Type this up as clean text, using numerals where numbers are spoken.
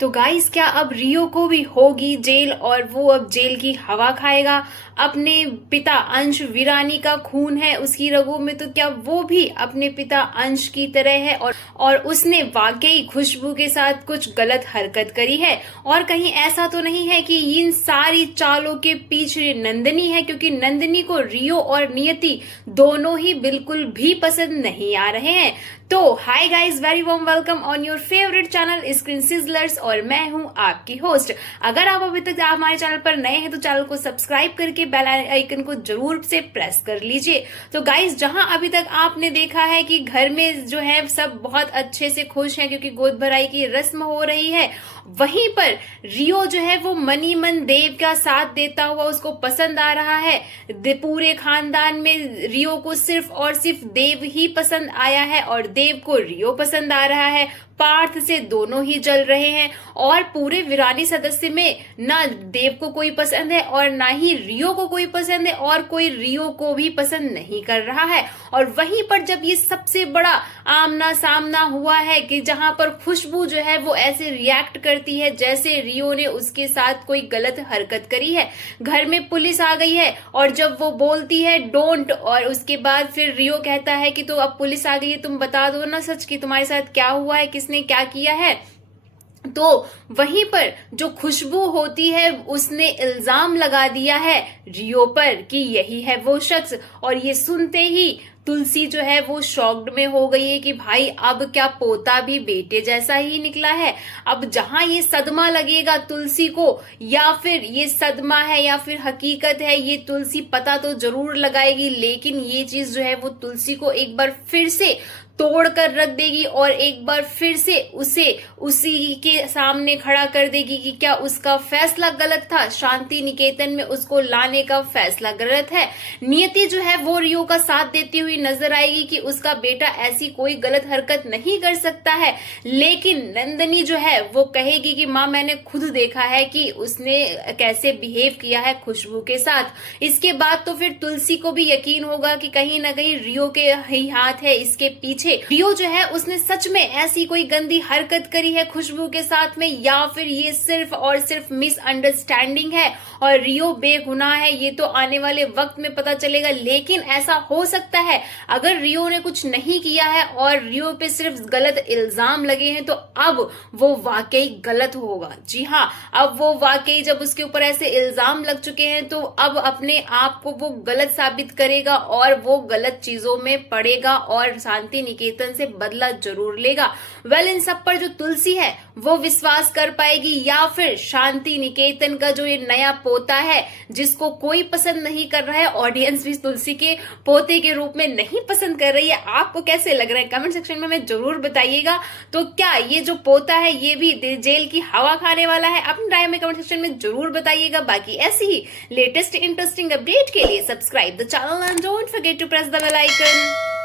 तो गाइस, क्या अब रियो को भी होगी जेल और वो अब जेल की हवा खाएगा? अपने पिता अंश वीरानी का खून है उसकी रगों में, तो क्या वो भी अपने पिता अंश की तरह है और उसने वाकई खुशबू के साथ कुछ गलत हरकत करी है? और कहीं ऐसा तो नहीं है कि इन सारी चालों के पीछे नंदनी है, क्योंकि नंदनी को रियो और नियति दोनों ही बिल्कुल भी पसंद नहीं आ रहे हैं। तो hi guys, very warm welcome on your favourite channel screen sizzlers और मैं हूं आपकी होस्ट। अगर आप अभी तक हमारे चैनल पर नए हैं तो चैनल को सब्सक्राइब करके बेल आइकन को जरूर से प्रेस कर लीजिए। तो गाइस, जहां अभी तक आपने देखा है कि घर में जो है सब बहुत अच्छे से खुश हैं क्योंकि गोद भराई की रस्म हो रही है, वहीं पर रियो जो है वो मनी मन देव का साथ देता हुआ उसको पसंद आ रहा है। पूरे खानदान में रियो को सिर्फ और सिर्फ देव ही पसंद आया है और देव को रियो पसंद आ रहा है। पार्थ से दोनों ही जल रहे हैं और पूरे वीरानी सदस्य में ना देव को कोई पसंद है और ना ही रियो को कोई पसंद है और कोई रियो को भी पसंद नहीं कर रहा है। और वहीं पर जब ये सबसे बड़ा आमना सामना हुआ है कि जहां पर खुशबू जो है वो ऐसे रिएक्ट करती है जैसे रियो ने उसके साथ कोई गलत हरकत करी है। घर में पुलिस आ गई है और जब वो बोलती है डोंट, और उसके बाद फिर रियो कहता है कि तो अब पुलिस आ गई है, तुम बता दो ना सच कि तुम्हारे साथ क्या हुआ है, किसने क्या किया है। तो वहीं पर जो खुशबू होती है उसने इल्जाम लगा दिया है रियो पर कि यही है वो शख्स। और ये सुनते ही तुलसी जो है वो शॉक्ड में हो गई है कि भाई अब क्या पोता भी बेटे जैसा ही निकला है। अब जहां ये सदमा लगेगा तुलसी को, या फिर ये सदमा है या फिर हकीकत है, ये तुलसी पता तो जरूर लगाएगी, लेकिन ये चीज जो है वो तुलसी को एक बार फिर से तोड़ कर रख देगी और एक बार फिर से उसे उसी के सामने खड़ा कर देगी कि क्या उसका फैसला गलत था, शांति निकेतन में उसको लाने का फैसला गलत है। नियति जो है वो रियो का साथ देती हुई नजर आएगी कि उसका बेटा ऐसी कोई गलत हरकत नहीं कर सकता है, लेकिन नंदनी जो है वो कहेगी कि माँ मैंने खुद देखा है कि उसने कैसे बिहेव किया है खुशबू के साथ। इसके बाद तो फिर तुलसी को भी यकीन होगा कि कहीं ना कहीं रियो के ही हाथ है इसके पीछे। रियो जो है उसने सच में ऐसी कोई गंदी हरकत करी है खुशबू के साथ में, या फिर ये सिर्फ और सिर्फ मिसअंडरस्टैंडिंग है और रियो बेगुनाह है, ये तो आने वाले वक्त में पता चलेगा। लेकिन ऐसा हो सकता है अगर रियो ने कुछ नहीं किया है और रियो पे सिर्फ गलत इल्जाम लगे हैं तो अब वो वाकई गलत होगा। जी हाँ, अब वो वाकई जब उसके ऊपर ऐसे इल्जाम लग चुके हैं तो अब अपने आप को वो गलत साबित करेगा और वो गलत चीजों में पड़ेगा और शांति निकेतन से बदला जरूर लेगा। इन सब पर जो तुलसी है वो विश्वास कर पाएगी, या फिर शांति निकेतन का जो ये नया पोता है जिसको कोई पसंद नहीं कर रहा है, ऑडियंस भी तुलसी के पोते के रूप में नहीं पसंद कर रही है। आपको कैसे लग रहा है कमेंट सेक्शन में हमें जरूर बताइएगा। तो क्या ये जो पोता है ये भी जेल की हवा खाने वाला है? अपनी राय में कमेंट सेक्शन में जरूर बताइएगा। बाकी ऐसी ही लेटेस्ट इंटरेस्टिंग अपडेट के लिए subscribe the channel and don't forget to press the bell icon.